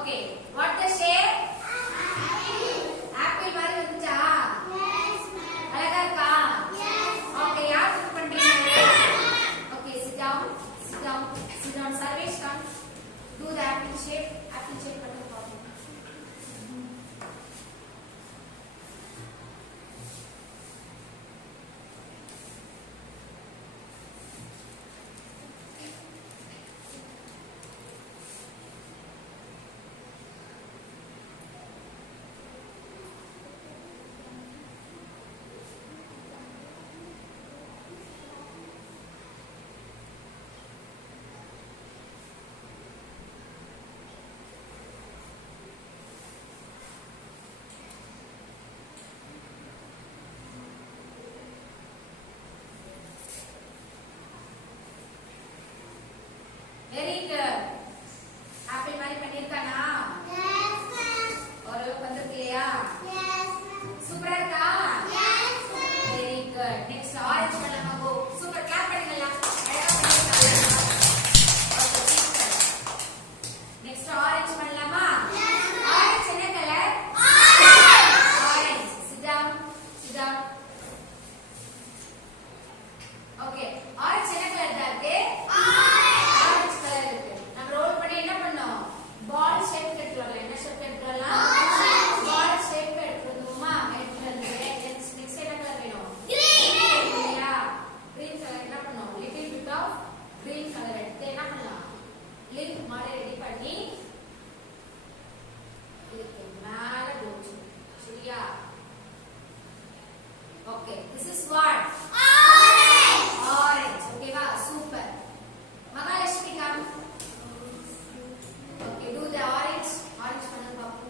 Okay. What the shape? Apple மாதிரி வந்துச்சா? Yes, ma'am. அழகா இருக்கா? Yes. Okay, யார் cook பண்றீங்க? Okay, sit down. Sit down. Sit down. Sarvesh, come. Do the apple shape. Apple shape பண்ணு பாப்போம். Very good. Apple மாதிரி பண்ணிருக்கானா? Yes, ma'am. ஓரளவுக்கு வந்திருக்கு இல்லையா? Yes, ma'am. சூப்பரா இருக்கா? Yes, ma'am. Very good. Next orange பண்ணலாமா? Go. Super. Clap பண்ணுங்களா? அழகா பண்ணிருக்காங்க. Okay, super. Next orange பண்ணலாமா? Yes, ma'am. Orange என்ன colour? Orange. Orange. Sit down. Sit down. Okay. Orange என்ன கலர் தான் இருக்கு? ஆரஞ்சு கலர் இருக்கு. நம்ம ரோல் பண்ணி என்ன பண்ணோம்? பால் ஷேப் எடுத்து வரலாம். என்ன ஷேப் எடுத்து வரலாம்? பால் ஷேப் எடுத்து வந்துமா? எடுத்து வந்து நெக்ஸ்ட் என்ன கலர் வேணும்? Green. இல்லையா? கிரீன் கலர் என்ன பண்ணோம்? Little bit of green colour எடுத்து என்ன பண்ணலாம்? லிங்க் மாதிரி ரெடி பண்ணி இதுக்கு மேல போச்சு. சரியா? Okay. This is what? Orange. Orange. ஓகேவா? Super. Mahalakshmi come. Okay, do the orange. Orange பண்ணு பாப்போம்.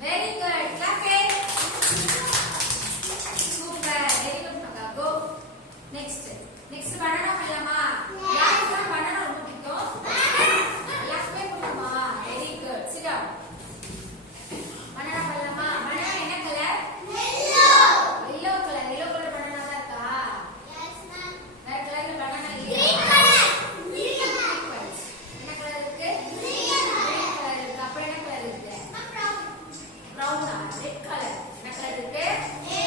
Very good. Clap it. Super. Very good, Maga. Go. Next. Next banana பண்ணலாமா? யாருக்கெல்லாம் banana ரொம்ப பிடிக்கும்? எல்லாருக்குமே பிடிக்குமா? Very good. Sit down. banana பண்ணலாமா? banana என்ன colour? Yellow. yellow color. yellow color banana தான் இருக்கா? Yes, ma'am. வேற கலர்ல banana Green இல்லையா? color. Green. என்ன கலர் இருக்கு? Green. green color இருக்கு. அப்புறம் என்ன கலர் இருக்கு? Brown. brown ஆ? red color. என்ன கலர் இருக்கு? Red.